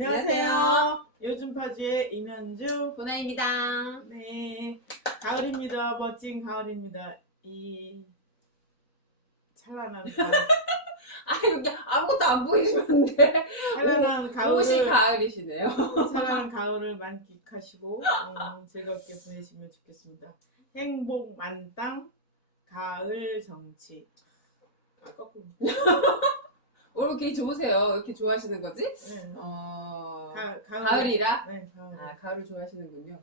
안녕하세요. 요즘 파주의 임현주. 보나입니다. 네. 가을입니다. 멋진 가을입니다. 이 찬란한 가을. 아, 여기 아무것도 안 보이시는데. 찬란한 옷이 가을을 가을이시네요. 찬란한 가을을 만끽하시고 어, 즐겁게 보내시면 좋겠습니다. 행복 만땅 가을 정치. 아, 거꾸로. 오늘 이렇게 좋으세요. 이렇게 좋아하시는 거지? 네. 어, 가, 가을. 가을이라? 네, 가을. 아, 가을을 좋아하시는군요.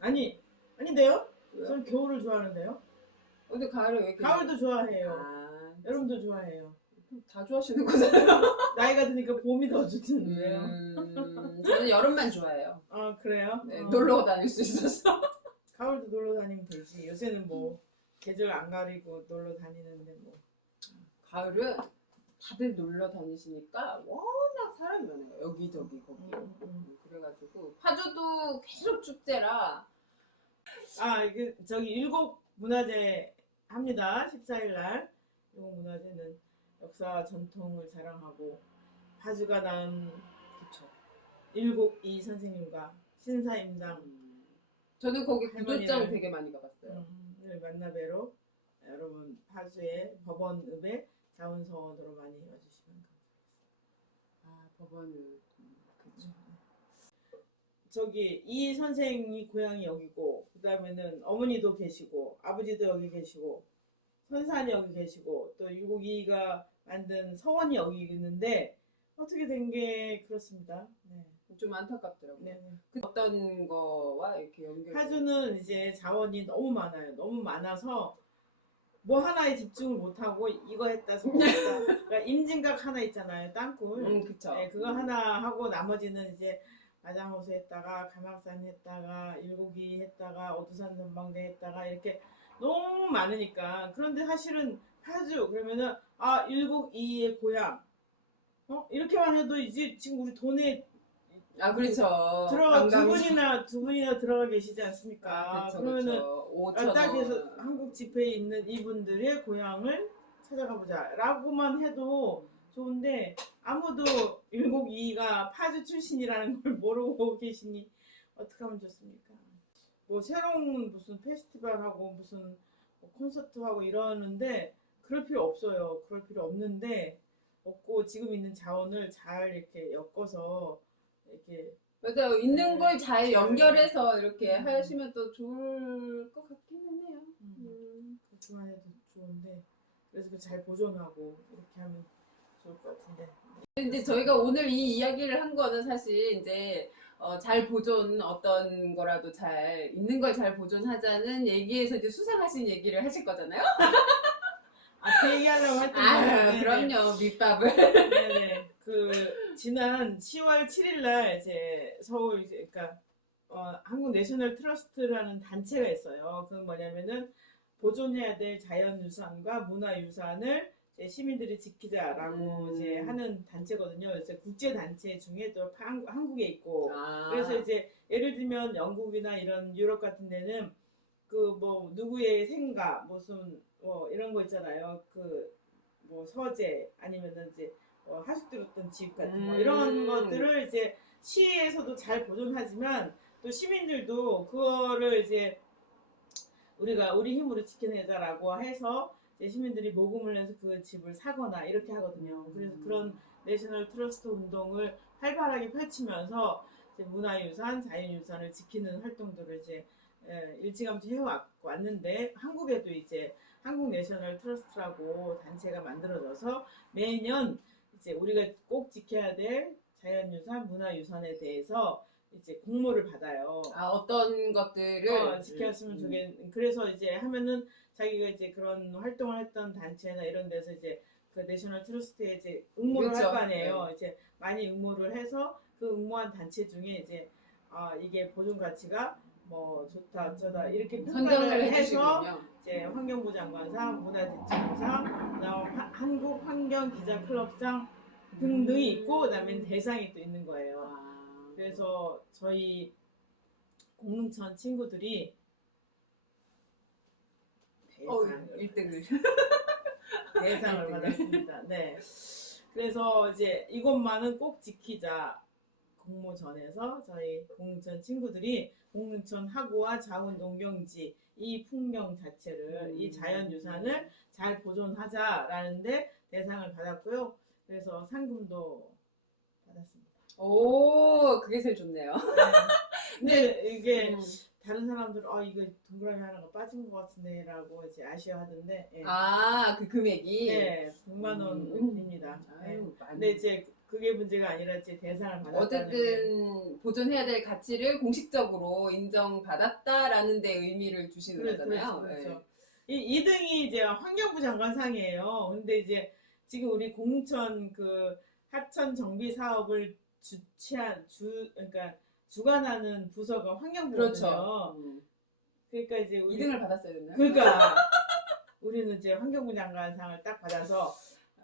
아니, 아닌데요? 왜요? 저는 겨울을 좋아하는데요. 근데 가을을 왜 이렇게. 가을도 좋아해요. 아, 여름도 좋아해요. 다 좋아하시는 거잖아요. 나이가 드니까 봄이 더 좋던데요. 음, 저는 여름만 좋아해요. 아 그래요? 네, 어. 놀러 다닐 수 있어서. 가을도 놀러 다니면 되지. 요새는 뭐 계절 안 가리고 놀러 다니는데 뭐. 가을은 다들 놀러 다니시니까 워낙 사람이 많아요. 여기저기 거기. 음, 음. 음, 그래가지고 파주도 계속 축제라 아 이게 저기 일곱 문화재 합니다. 14일 날 일곱 문화재는 역사 전통을 자랑하고 파주가 낳은 그쵸. 일곱 이 선생님과 신사임당 음. 저는 거기 할머니를- 구도장 되게 많이 가봤어요. 을 만나 뵈러 여러분 파주의 법원읍에 자원서원으로 많이 와주시면 감사하겠습니다. 아 법원은 음, 그쵸. 저기 이 선생이 고향이 여기고 그 다음에는 어머니도 계시고 아버지도 여기 계시고 선산이 여기 계시고 또 일곡이가 만든 서원이 여기 있는데 어떻게 된 게 그렇습니다. 네. 좀 안타깝더라고요. 네, 네. 그 어떤 거와 이렇게 연결. 파주는 이제 자원이 너무 많아요. 너무 많아서 뭐 하나에 집중을 못 하고 이거 했다 저거 했다. 그러니까 임진각 하나 있잖아요. 땅굴. 음 그쵸. 네, 그거 하나 하고 나머지는 이제 마장호수 했다가 가막산 했다가 일곡이 했다가 어두산 전망대 했다가 이렇게 너무 많으니까 그런데 사실은 파주 그러면은 아 일곡이의 고향 어 이렇게만 해도 이제 지금 우리 돈에 아 그렇죠. 들어가 두 관광- 분이나 두 분이나 들어가 계시지 않습니까? 아, 그쵸, 그러면은 그쵸. 5천 딱 해서 원. 한국 집회에 있는 이분들의 고향을 찾아가 보자라고만 해도 좋은데 아무도 일곡이가 파주 출신이라는 걸 모르고 계시니 어떻게 하면 좋습니까? 뭐 새로운 무슨 페스티벌하고 무슨 뭐 콘서트하고 이러는데 그럴 필요 없어요. 그럴 필요 없는데 없고 지금 있는 자원을 잘 이렇게 엮어서 이렇게 맞아요. 있는 네. 걸잘 연결해서 이렇게 음. 하시면 또 좋을 것 같기는 해요. 음. 음. 그렇게만 해도 좋은데 그래서 그잘 보존하고 이렇게 하면 좋을 것 같은데 근데 저희가 오늘 이 이야기를 한 거는 사실 이제 어, 잘 보존 어떤 거라도 잘 있는 걸 잘 보존하자는 얘기에서 이제 수상하신 얘기를 하실 거잖아요. 앞에 얘기하려고 했던 아, 거예요. 그럼요 밑밥을. 네네. 그 지난 10월 7일 날 이제 서울 이제 그러니까 어, 한국 내셔널 트러스트라는 단체가 있어요. 그건 뭐냐면은 보존해야 될 자연유산과 문화유산을 시민들이 지키자라고 음. 이제 하는 단체거든요. 그래서 국제 단체 중에 또 한- 한국에 있고 아, 그래서 이제 예를 들면 영국이나 이런 유럽 같은 데는 그 뭐 누구의 생가 무슨 뭐 이런 거 있잖아요. 그 뭐 서재 아니면은 이제 뭐 하숙 들었던 집 같은 거 음. 이런 것들을 이제 시에서도 잘 보존하지만 또 시민들도 그거를 이제 우리가 우리 힘으로 지켜내자라고 해서 시민들이 모금을 내서 그 집을 사거나 이렇게 하거든요. 그래서 그런 내셔널 트러스트 운동을 활발하게 펼치면서 문화유산, 자연유산을 지키는 활동들을 이제 예, 일찌감치 해왔는데 한국에도 이제 한국 내셔널 트러스트라고 단체가 만들어져서 매년 이제 우리가 꼭 지켜야 될 자연유산, 문화유산에 대해서 이제 공모를 받아요. 아, 어떤 것들을 어, 지켰으면 음, 좋겠. 그래서 이제 하면은 자기가 이제 그런 활동을 했던 단체나 이런 데서 이제 그 내셔널 트러스트에 이제 응모를 그렇죠. 할거 아니에요. 이제 많이 응모를 해서 그 응모한 단체 중에 이제 아 이게 보존 가치가 뭐 좋다 어쩌다 이렇게 평가를 해서 해주시군요. 이제 환경부 장관상, 문화재청상, 그다음 하- 한국 환경 기자 클럽상 등등이 있고 그다음에 대상이 또 있는 거예요. 아, 그래서 저희 공릉천 친구들이 어, 대상을, 1등을. 대상을 받았습니다. 네. 그래서 이제 이것만은 꼭 지키자. 공모전에서 저희 공릉천 친구들이 공릉천 하구와 자원 농경지 이 풍경 자체를 이 음. 자연유산을 잘 보존하자라는데 대상을 받았고요. 그래서 상금도 받았습니다. 오, 그게 제일 좋네요. 근데 이게 음. 다른 사람들은 아 이거 동그라미 하나가 빠진 것 같은데라고 이제 아쉬워하던데 예. 아, 그 금액이. 예, 100만 원입니다. 예. 아유, 많이. 근데 이제 그게 문제가 아니라 이제 대상을 받았다는 게 어쨌든 보존해야 될 가치를 공식적으로 인정받았다라는 데 의미를 두시는 그래, 거잖아요. 그렇죠, 예. 그렇죠. 이 2등이 이제 환경부 장관상이에요. 근데 이제 지금 우리 공천 그 하천 정비 사업을 주최한 주 그러니까 주관하는 부서가 환경부거든요. 그렇죠. 음. 그러니까 이제 우리 2등을 받았어야 됐나요? 그러니까 우리는 이제 환경부 장관상을 딱 받아서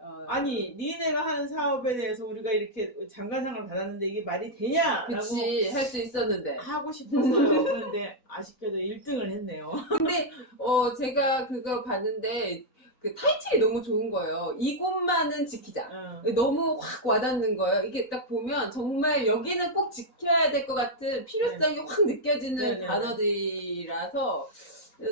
어, 아니 니네가 하는 사업에 대해서 우리가 이렇게 장관상을 받았는데 이게 말이 되냐라고 그치, 할 수 있었는데. 하고 싶었어요. 그런데 아쉽게도 1등을 했네요. 근데, 어, 제가 그거 봤는데, 그 타이틀이 너무 좋은 거예요. 이곳만은 지키자. 어. 너무 확 와닿는 거예요. 이게 딱 보면 정말 여기는 꼭 지켜야 될 것 같은 필요성이 확 느껴지는 네, 네. 단어들이라서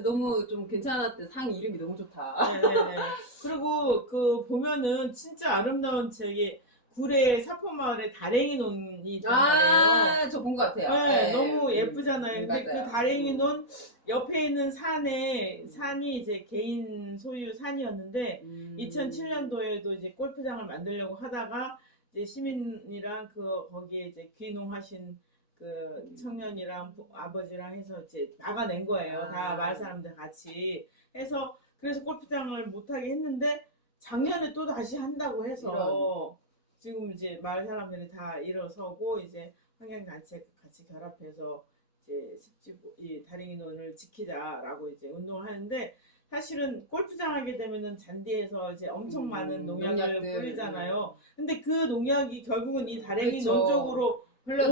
너무 좀 괜찮았대. 상 이름이 너무 좋다. 네네네. 그리고 그 보면은 진짜 아름다운 저기 구례 사포마을에 다랭이 논이. 아, 저 본 것 같아요. 네, 네. 너무 음, 예쁘잖아요. 근데 맞아요. 그 다랭이 논 옆에 있는 산에 음. 산이 이제 개인 소유 산이었는데 음. 2007년도에도 이제 골프장을 만들려고 하다가 이제 시민이랑 그 거기에 이제 귀농하신 그 음. 청년이랑 부- 아버지랑 해서 이제 나가낸 거예요. 아. 다 마을 사람들 같이 해서 그래서 골프장을 못 하게 했는데 작년에 또 다시 한다고 해서 지금 이제 마을 사람들이 다 일어서고 이제 환경단체 같이 결합해서 이제 습지 이 다랭이 논을 지키자라고 이제 운동을 하는데 사실은 골프장 하게 되면은 잔디에서 이제 엄청 음, 많은 농약을 농약들. 뿌리잖아요. 근데 그 농약이 결국은 이 다랭이 그렇죠. 논 쪽으로 흘러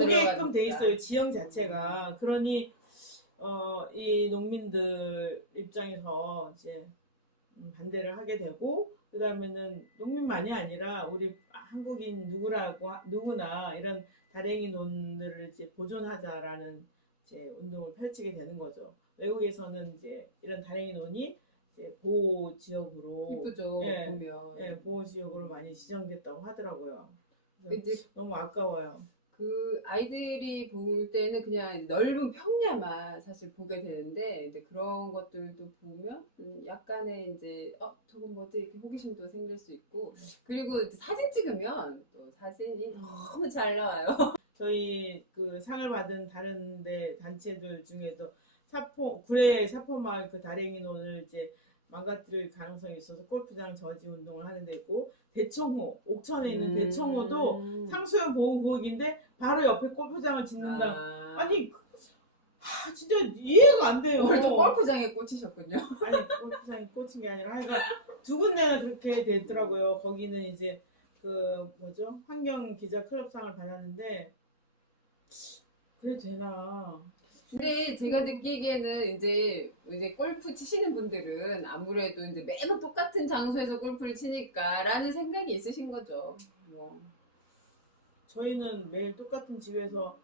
오게끔. 돼 있어요. 지형 자체가. 그러니 어, 이 농민들 입장에서 이제 음, 반대를 하게 되고 그다음에는 농민만이 아니라 우리 한국인 누구라고 하- 누구나 이런 다랭이 논들을 이제 보존하자라는 이제 운동을 펼치게 되는 거죠. 외국에서는 이제 이런 다랭이 논이 이제 보호 지역으로 이쁘죠, 예, 보면. 예, 보호 지역으로 많이 지정됐다고 하더라고요. 이제 너무 아까워요. 그 아이들이 볼 때는 그냥 넓은 평야만 사실 보게 되는데 이제 그런 것들도 보면 음, 약간의 이제 어 저건 뭐지? 이렇게 호기심도 생길 수 있고. 그리고 이제 사진 찍으면 또 사진이 너무 잘 나와요. 저희 그 상을 받은 다른 데 단체들 중에도 사포 구례 사포마을 그 다랭이 논을 이제 망가뜨릴 가능성이 있어서 골프장 저지 운동을 하는 데 있고 대청호 옥천에 있는 대청호도 음. 상수형 보호구역인데 바로 옆에 골프장을 짓는다. 아, 아니 그- 하, 진짜 이해가 안 돼요. 오늘도 골프장에 꽂히셨군요. 아니 골프장이 꽂힌 게 아니라 하여간 두 군데나 그렇게 됐더라고요. 거기는 이제 그 뭐죠 환경 기자 클럽상을 받았는데 그래도 되나? 근데 제가 느끼기에는 이제 이제 골프 치시는 분들은 아무래도 이제 매번 똑같은 장소에서 골프를 치니까라는 생각이 있으신 거죠. 뭐. 저희는 매일 똑같은 집에서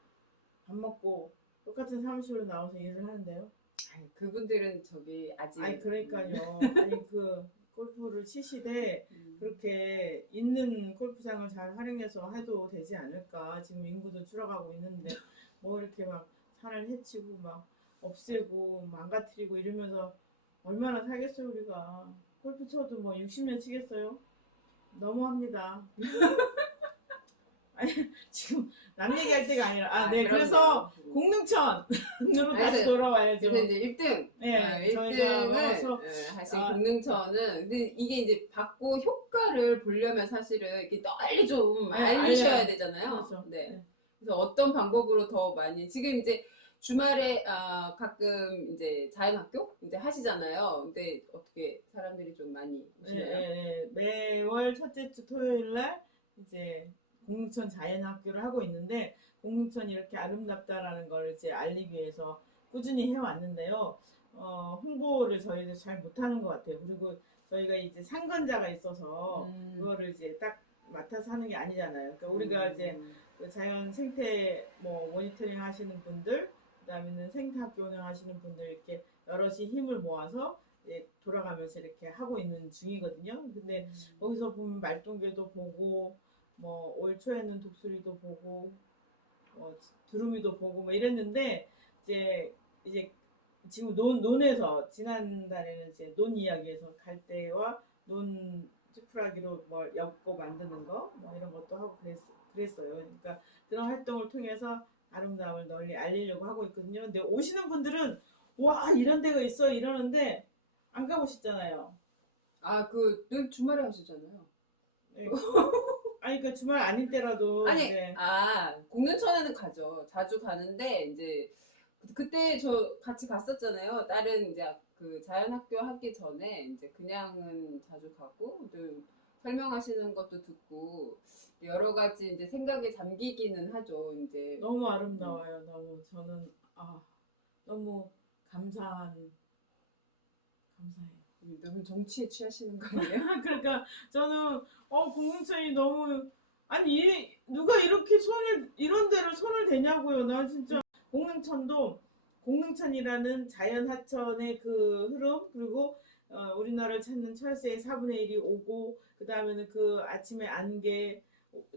밥 먹고 똑같은 사무실로 나와서 일을 하는데요. 아니, 그분들은 저기 아직 아니 그러니까요. 아니 그 골프를 치시되 음. 그렇게 있는 골프장을 잘 활용해서 해도 되지 않을까. 지금 인구도 줄어가고 있는데 뭐 이렇게 막 산을 해치고 막 없애고 망가뜨리고 이러면서 얼마나 살겠어요 우리가. 골프 쳐도 뭐 60년 치겠어요? 너무합니다. 아니 지금 남 얘기할 때가 아니라 아 네 그럼요. 그래서 공릉천으로 다시. 돌아와야죠. 그래서 이제 1등 네, 저희가 1등을 와서 하신 아. 공릉천은 근데 이게 이제 받고 효과를 보려면 사실은 이렇게 널리 좀 네, 알리셔야 되잖아요. 그렇죠. 네. 네. 그래서 어떤 방법으로 더 많이 지금 이제 주말에 아, 가끔 이제 자연학교 이제 하시잖아요. 근데 어떻게 사람들이 좀 많이 네, 오시나요? 네, 네. 매월 첫째 주 토요일 날 이제 공릉천 자연학교를 하고 있는데 공릉천이 이렇게 아름답다라는 걸 이제 알리기 위해서 꾸준히 해왔는데요. 어, 홍보를 저희들 잘 못하는 것 같아요. 그리고 저희가 이제 상권자가 있어서 음. 그거를 이제 딱 맡아서 하는 게 아니잖아요. 그러니까 우리가 이제 음. 그 자연 생태 뭐 모니터링 하시는 분들, 그다음에는 생태학교 운영하시는 분들 이렇게 여럿이 힘을 모아서 돌아가면서 이렇게 하고 있는 중이거든요. 근데 거기서 보면 말똥개도 보고 뭐 올 초에는 독수리도 보고 뭐 두루미도 보고 뭐 이랬는데 이제 이제 지금 논 논에서 지난달에는 이제 논 이야기에서 갈대와 논 찌푸라기로 뭐 엮고 만드는 거 뭐 이런 것도 하고 그랬, 그랬어요. 그러니까 그런 활동을 통해서 아름다움을 널리 알리려고 하고 있거든요. 근데 오시는 분들은 와 이런 데가 있어 이러는데 안 가보셨잖아요. 아 그 늘 주말에 하시잖아요. 네. 아니 그 주말 아닌 때라도 아니, 이제 아, 공릉천에는 가죠. 자주 가는데, 이제, 그- 그때 저 같이 갔었잖아요. 다른 이제 그 자연학교 하기 전에, 이제 그냥은 자주 가고, 또 설명하시는 것도 듣고, 여러 가지 이제 생각에 잠기기는 하죠. 이제. 너무 아름다워요. 너무 저는 아 너무 감사한 감사해요. 음, 너무 정치에 취하시는 거 아니에요? 그러니까 저는 어 공공천이 너무 아니 이, 누가 이렇게 손을 이런 데를 손을 대냐고요. 나 진짜 공릉천도 공릉천이라는 자연 하천의 그 흐름 그리고 어, 우리나라를 찾는 철새의 4분의 1이 오고 그 다음에는 그 아침에 안개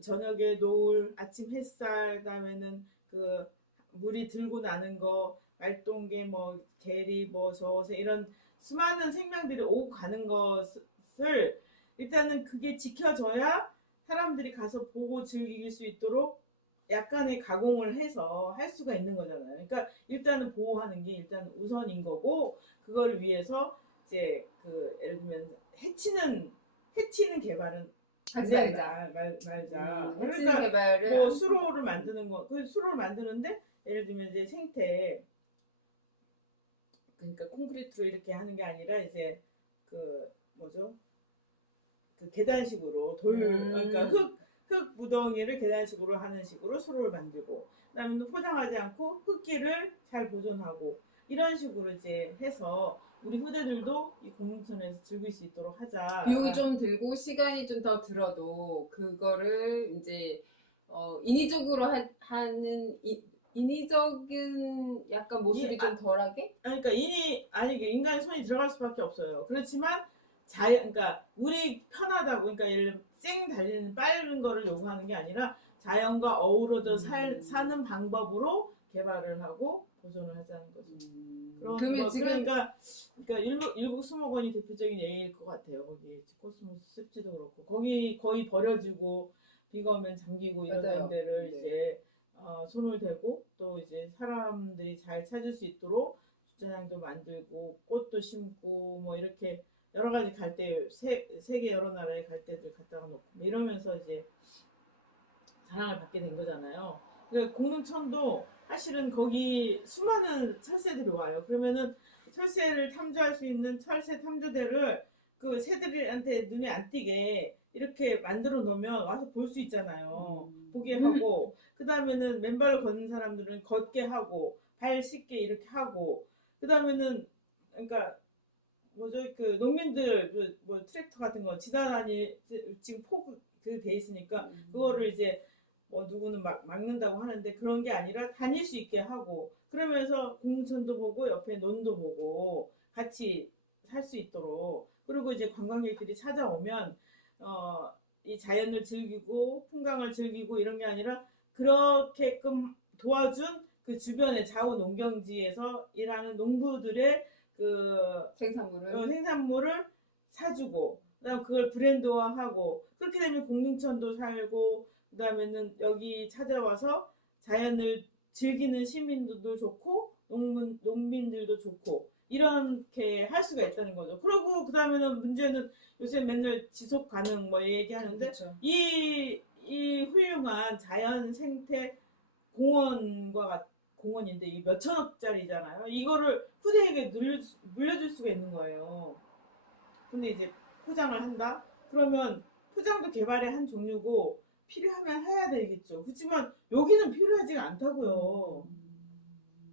저녁에 노을 아침 햇살 그 다음에는 그 물이 들고 나는 거 말똥개 뭐 개리 뭐 저새 이런 수많은 생명들이 오고 가는 것을 일단은 그게 지켜져야 사람들이 가서 보고 즐길 수 있도록 약간의 가공을 해서 할 수가 있는 거잖아요. 그러니까 일단은 보호하는 게 일단 우선인 거고 그걸 위해서 이제 그 예를 들면 해치는 해치는 개발은 하지 안 말자. 말, 말자. 음, 해치는 그러니까 개발을. 뭐 안- 수로를 만드는 거, 그 수로를 만드는데 예를 들면 이제 생태 그러니까 콘크리트로 이렇게 하는 게 아니라 이제 그 뭐죠? 그 계단식으로 돌 음. 그러니까 흙 흙 무덩이를 계단식으로 하는 식으로 수로를 만들고 그다음에 또 포장하지 않고 흙길을 잘 보존하고 이런 식으로 이제 해서 우리 후대들도 이 공릉천에서 즐길 수 있도록 하자. 비용이 좀 들고 시간이 좀 더 들어도 그거를 이제 어, 인위적으로 하, 이, 인위적인 약간 모습이 이- 좀 덜하게 아니, 그러니까 인이 아니 인간의 손이 들어갈 수밖에 없어요. 그렇지만 자연 그러니까 우리 편하다고 그러니까 예를 쌩 달리는 빠른 거를 요구하는 게 아니라 자연과 어우러져 살, 음. 사는 방법으로 개발을 하고 보존을 하자는 거죠. 그런 그러면 거, 지금 그러니까 그러니까 일부 수목원이 대표적인 예일 것 같아요. 거기 코스모스 습지도 그렇고 거기 거의 버려지고 비가 오면 잠기고 이런 맞아요. 데를 네. 이제 어, 손을 대고 또 이제 사람들이 잘 찾을 수 있도록 주차장도 만들고 꽃도 심고 뭐 이렇게 여러 가지 갈대 세, 세계 여러 나라의 갈대들 갖다가 놓고 뭐 이러면서 이제 사랑을 받게 된 거잖아요. 그 공릉천도 사실은 거기 수많은 철새들이 와요. 그러면은 철새를 탐조할 수 있는 철새 탐조대를 그 새들한테 눈에 안 띄게 이렇게 만들어 놓으면 와서 볼 수 있잖아요. 음. 보게 하고 그 다음에는 맨발을 걷는 사람들은 걷게 하고 발 씻게 이렇게 하고 그 다음에는 그러니까 뭐죠 그 농민들 그 뭐 트랙터 같은 거 지나다니 지금 폭그돼 있으니까 음. 그거를 이제 뭐 누구는 막 막는다고 하는데 그런 게 아니라 다닐 수 있게 하고 그러면서 공천도 보고 옆에 논도 보고 같이 살 수 있도록 그리고 이제 관광객들이 찾아오면 어, 이 자연을 즐기고 풍광을 즐기고 이런 게 아니라 그렇게끔 도와준 그 주변의 자원 농경지에서 일하는 농부들의 그 생산물을? 어, 생산물을 사주고 그다음 그걸 브랜드화하고 그렇게 되면 공릉천도 살고 그 다음에는 여기 찾아와서 자연을 즐기는 시민들도 좋고 농민 농민들도 좋고 이렇게 할 수가 있다는 거죠. 그리고 그 다음에는 문제는 요새 맨날 지속 가능 뭐 얘기하는데 그렇죠. 이, 이 훌륭한 자연 생태 공원과 같, 공원인데 이 몇천억짜리잖아요. 이거를 후대에게 물려, 물려줄 수가 있는 거예요. 근데 이제 포장을 한다? 그러면 포장도 개발의 한 종류고 필요하면 해야 되겠죠. 그렇지만 여기는 필요하지가 않다고요.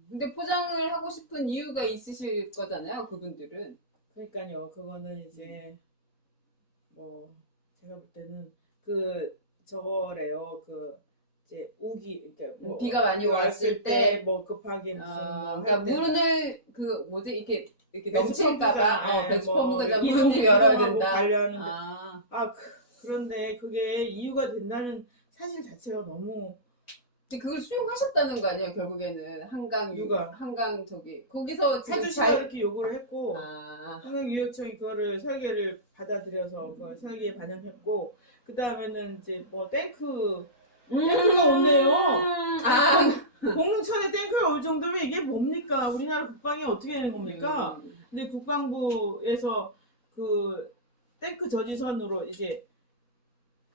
근데 포장을 하고 싶은 이유가 있으실 거잖아요, 그분들은. 그러니까요. 그거는 이제 뭐 제가 볼 때는 그 저거래요. 그 이제 우기 그러니까 뭐 음, 비가 많이 왔을 때. 뭐 급하게 무슨 어, 뭐 그러니까 할 때. 문을 그 뭐지 이렇게 이렇게 배수 넘칠까봐 어, 예, 배수 뭐 펌프가 이동- 문을 열어야 이동하고 된다. 아, 아 그, 그런데 그게 이유가 된다는 사실 자체가 너무 근데 그걸 수용하셨다는 거 아니에요 결국에는 한강 유- 누가? 한강 저기 거기서 지금 사주시가 잘- 이렇게 요구를 했고 아, 한강유역청이 그거를 설계를 받아들여서 그 설계에 반영했고 그 다음에는 이제 뭐 탱크 탱크가 온대요. 아, 공릉천에 탱크가 올 정도면 이게 뭡니까? 우리나라 국방이 어떻게 되는 겁니까? 음. 근데 국방부에서 그 탱크 저지선으로 이제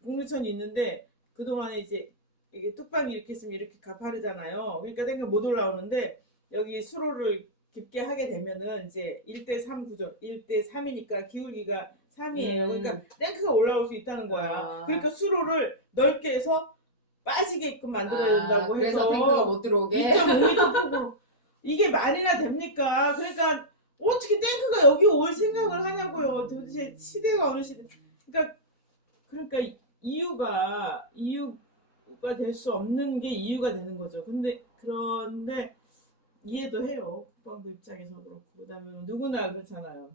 공릉천이 있는데 그동안에 이제 이게 뚝방이 이렇게 있으면 이렇게 가파르잖아요. 그러니까 탱크가 못 올라오는데 여기 수로를 깊게 하게 되면은 이제 1대3 구조, 1대3이니까 기울기가 3이에요. 음. 그러니까 탱크가 올라올 수 있다는 거야. 아. 그러니까 수로를 넓게 해서 빠지게끔 만들어야 된다고 아, 해서 그래서 탱크가 못 들어오게 2.5m 폭으로 이게 말이나 됩니까? 그러니까 어떻게 탱크가 여기 올 생각을 하냐고요. 도대체 시대가 어느 시대? 그러니까 그러니까 이유가 이유가 될 수 없는 게 이유가 되는 거죠. 근데 그런데 이해도 해요. 국방부 입장에서 그렇고 그다음에 누구나 그렇잖아요.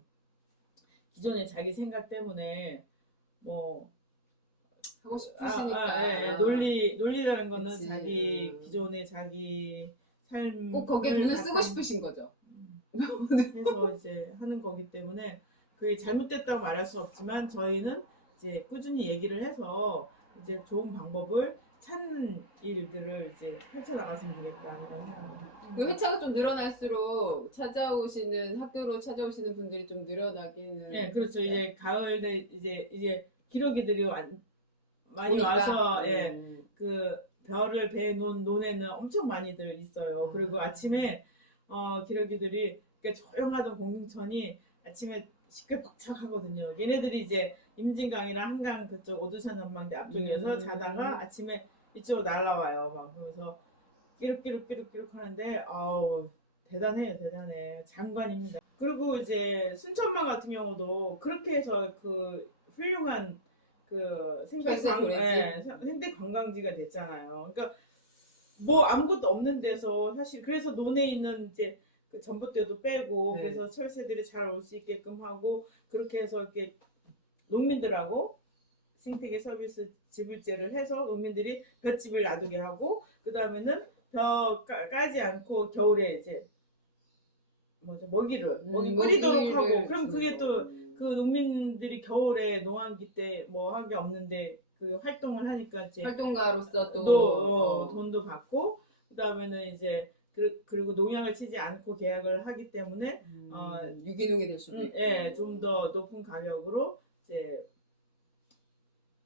기존에 자기 생각 때문에 뭐 하고 싶으시니까 아, 아, 예, 예. 논리 논리라는 거는 그치. 자기 음. 기존의 자기 삶 꼭 거기에 돈을 쓰고 싶으신 거죠. 해서 이제 하는 거기 때문에 그게 잘못됐다고 말할 수 없지만 저희는 이제 꾸준히 얘기를 해서 이제 좋은 방법을 찾는 일들을 이제 펼쳐나갔으면 좋겠다 이런 생각입니다. 그 회차가 좀 늘어날수록 찾아오시는 학교로 찾아오시는 분들이 좀 늘어나기는. 네, 그렇죠. 이제 가을 돼 이제 이제 기러기들이 완- 많이 오니까. 와서 예, 음. 그 별을 배 놓은 논에는 엄청 많이들 있어요. 그리고 아침에 어, 기러기들이 그러니까 조용하던 공릉천이 아침에 시끌벅적하거든요. 얘네들이 이제 임진강이랑 한강 그쪽 오두산 전망대 앞쪽에서 음. 자다가 아침에 이쪽으로 날라와요. 막 그러면서 끼룩끼룩끼룩끼룩 하는데 아우 대단해요, 대단해. 장관입니다. 그리고 이제 순천만 같은 경우도 그렇게 해서 그 훌륭한 그 생태. 예, 생태 관광 지가 됐잖아요. 그러니까 뭐 아무것도 없는 데서 사실 그래서 논에 있는 이제 그 전봇대도 빼고 네. 그래서 철새들이 잘 올 수 있게끔 하고 그렇게 해서 이렇게 농민들하고 생태계 서비스 지불제를 해서 농민들이 볏집을 놔두게 하고 그 다음에는 벼 까- 까지 않고 겨울에 이제 뭐죠? 먹이를 먹이 음, 끓이도록 먹이를 하고 그럼 그게 주는 또 거. 그 농민들이 겨울에 농한기 때 뭐 한 게 없는데 그 활동을 하니까 이제 활동가로서 또 도, 어, 어, 돈도 받고 그 다음에는 이제 그, 그리고 농약을 치지 않고 계약을 하기 때문에 음, 어, 유기농이 될 수도 음, 있고. 예, 좀 더 높은 가격으로 이제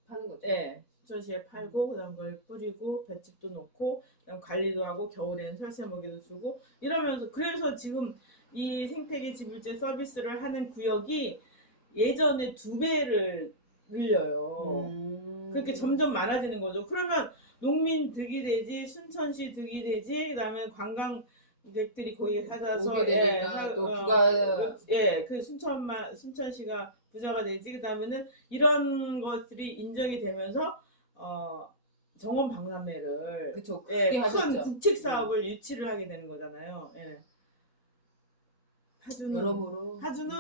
파는 거죠. 예, 수천시에 팔고 그다음 걸 뿌리고 볏집도 놓고 그다음 관리도 하고 겨울에는 설세 먹이도 주고 이러면서 그래서 지금 이 생태계 지불제 서비스를 하는 구역이 예전에 두 배를 늘려요. 음. 그렇게 점점 많아지는 거죠. 그러면 농민 득이 되지, 순천시 득이 되지, 그다음에 관광객들이 거기 찾아서 오게 되니까 또 부가- 예, 그 순천만 순천시가 부자가 되지. 그 다음에는 이런 것들이 인정이 되면서 어 정원 박람회를 그쵸 예, 큰 하셨죠. 국책 사업을 유치를 하게 되는 거잖아요. 예. 하주는 여러모로 하주는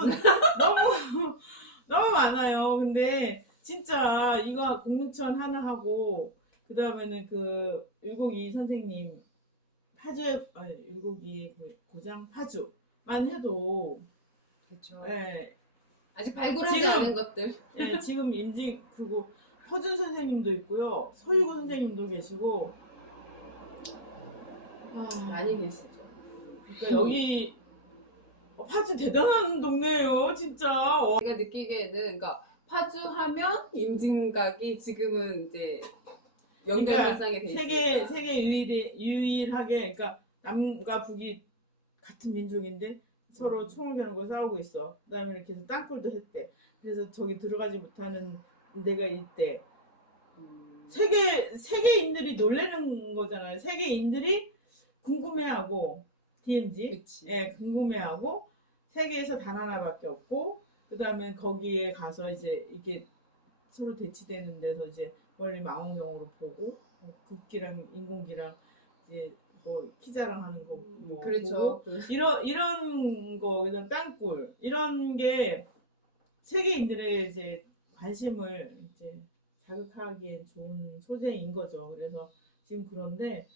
너무 너무 많아요. 근데 진짜 이거 공릉천 하나 하고 그 다음에는 그 율곡이 선생님 파주에 아 율곡이 그 고장 파주만 해도 그렇죠. 예, 아직 발굴하지 지금- 않은 것들. 예, 지금 임직 그고 허준 선생님도 있고요, 서유고 선생님도 계시고 아, 많이 계시죠. 그러니까 여기 어, 파주 대단한 동네예요, 진짜. 어, 제가 느끼기에는 그러니까 파주 하면 임진각이 지금은 이제 연결선상에 돼 있으니까. 세계 세계 유일에 유일하게 그러니까 남과 북이 같은 민족인데 서로 총을 겨누고 싸우고 있어. 그 다음에 이렇게 해서 땅굴도 했대. 그래서 저기 들어가지 못하는 데가 있대. 음, 세계 세계인들이 놀래는 거잖아요. 세계인들이 궁금해하고 DMZ. 예, 궁금해하고 세계에서 단 하나밖에 없고 그 다음에 거기에 가서 이제 이게 서로 대치되는 데서 이제 멀리 망원경으로 보고 뭐 국기랑 인공기랑 이제 뭐 키자랑하는 거 뭐 그렇죠. 이런 이런 거 이런 땅굴 이런 게 세계인들의 이제 관심을 이제 자극하기엔 좋은 소재인 거죠. 그래서 지금 그런데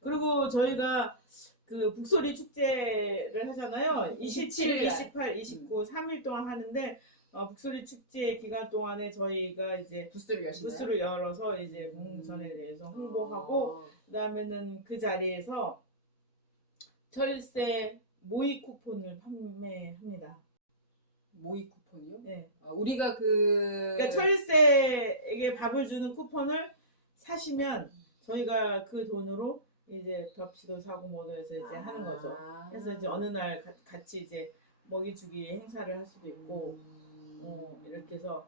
그리고 저희가 그 북소리 축제를 하잖아요. 27, 28, 29, 3일 동안 하는데 어, 북소리 축제 기간 동안에 저희가 이제 부스를? 부스를 열어서 이제 공선에 대해서 홍보하고 그 다음에는 그 자리에서 철새 모의 쿠폰을 판매합니다. 모의 쿠폰이요? 네. 아, 우리가 그 그러니까 철새에게 밥을 주는 쿠폰을 사시면 저희가 그 돈으로 이제 벽지도 사고 뭐도 해서 이제 하는 거죠. 아. 그래서 이제 어느 날 가- 같이 이제 먹이 주기 행사를 할 수도 있고 음. 어, 이렇게 해서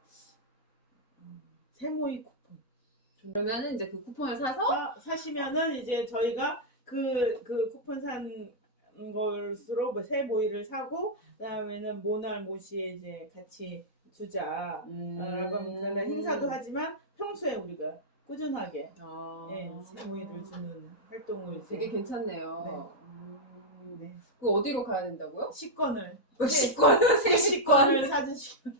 음, 세모의 쿠폰 그러면은 이제 그 쿠폰을 사서 사, 사시면은 이제 저희가 그, 그 쿠폰 산 것으로 뭐새 모이를 사고 그다음에는 모날 모시에 이제 같이 주자 음. 라고 하면 그런 행사도 하지만 평소에 우리가 꾸준하게 아. 예, 새 모이를 주는 활동을 이제 되게 괜찮네요. 음. 네. 그 어디로 가야 된다고요? 식권을 그 식권, 새 식권. 식권을 사주시면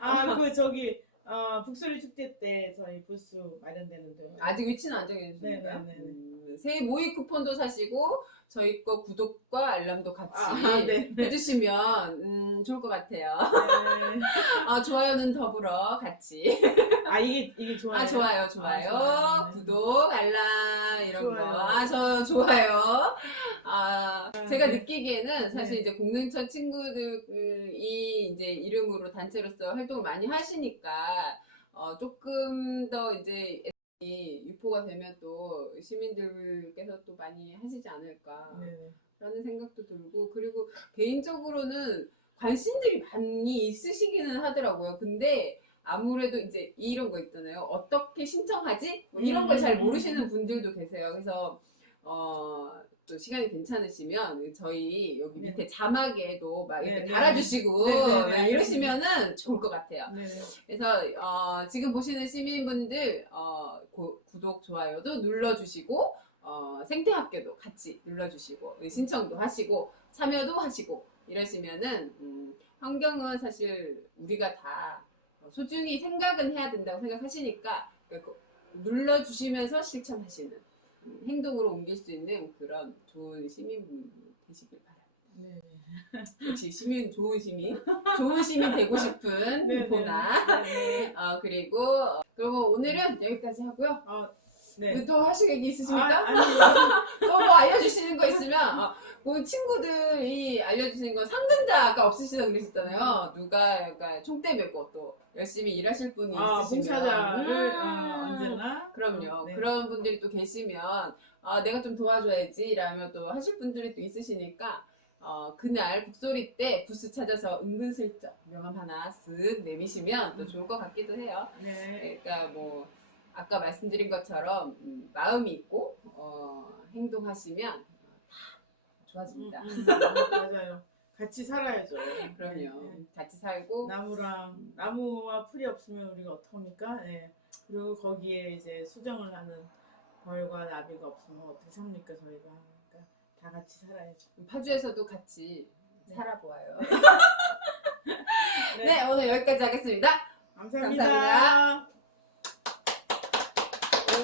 아그 저기 어, 북소리 축제 때 저희 부스 마련되는 데 아직 위치는 안 정해주셨나요? 네, 네, 네, 네. 음, 새 모의 쿠폰도 사시고 저희 거 구독과 알람도 같이 아, 네. 해주시면 음, 좋을 것 같아요. 네. 아, 좋아요는 더불어 같이. 아 이게 이게 좋아요. 아 좋아요 좋아요 아, 좋아요. 네. 구독 알람 이런 좋아요. 거 아 저 좋아요 아 제가 느끼기에는 사실 네. 이제 공릉천 친구들이 이제 이름으로 단체로서 활동을 많이 하시니까 어 조금 더 이제 이 유포가 되면 또 시민들께서 또 많이 하시지 않을까 네. 라는 생각도 들고 그리고 개인적으로는 관심들이 많이 있으시기는 하더라고요. 근데 아무래도 이제 이런 거 있잖아요. 어떻게 신청하지? 뭐 이런 걸잘 음. 모르시는 분들도 계세요. 그래서 어, 또 시간이 괜찮으시면 저희 여기 네. 밑에 자막에도 막 이렇게 네, 네. 달아주시고 네, 네, 네, 막. 이러시면은 좋을 것 같아요. 네. 그래서 어, 지금 보시는 시민분들 어, 고- 구독 좋아요도 눌러주시고 어, 생태학교도 같이 눌러주시고 신청도 하시고 참여도 하시고 이러시면은 음, 환경은 사실 우리가 다 소중히 생각은 해야 된다고 생각하시니까 그 눌러주시면서 실천하시는 음, 행동으로 옮길 수 있는 그런 좋은 시민분 되시길 바랍니다. 네. 역시 시민 좋은 시민 좋은 시민 되고 싶은 네, 네. 보나 네. 네. 어, 그리고 어, 그러면 오늘은 여기까지 하고요. 어, 네. 또 하실 얘기 있으십니까? 아, 아니, 또뭐 알려주시는 거 있으면 어, 그 친구들이 알려주시는 건 상근자가 없으시다고 그러셨잖아요. 누가 약간 총대 메고 또 열심히 일하실 분이 아, 있으시면 봉사자를 음, 어, 언제나 그럼요. 네. 그런 분들이 또 계시면 아 내가 좀 도와줘야지 라면 또 하실 분들이 또 있으시니까 어, 그날 북소리 때 부스 찾아서 은근슬쩍 명함 하나 쓱 내미시면 또 좋을 것 같기도 해요. 네. 그러니까 뭐 아까 말씀드린 것처럼 음, 마음이 있고 어, 행동하시면 다 좋아집니다. 음, 음, 맞아요. 같이 살아야죠. 그럼요. 네. 같이 살고 나무랑 나무와 풀이 없으면 우리가 어떡합니까? 네. 그리고 거기에 이제 수정을 하는 벌과 나비가 없으면 어떻게 삽니까 저희가? 그러니까 다 같이 살아야죠. 파주에서도 같이 네. 살아보아요. 네. 네, 오늘 여기까지 하겠습니다. 감사합니다. 감사합니다.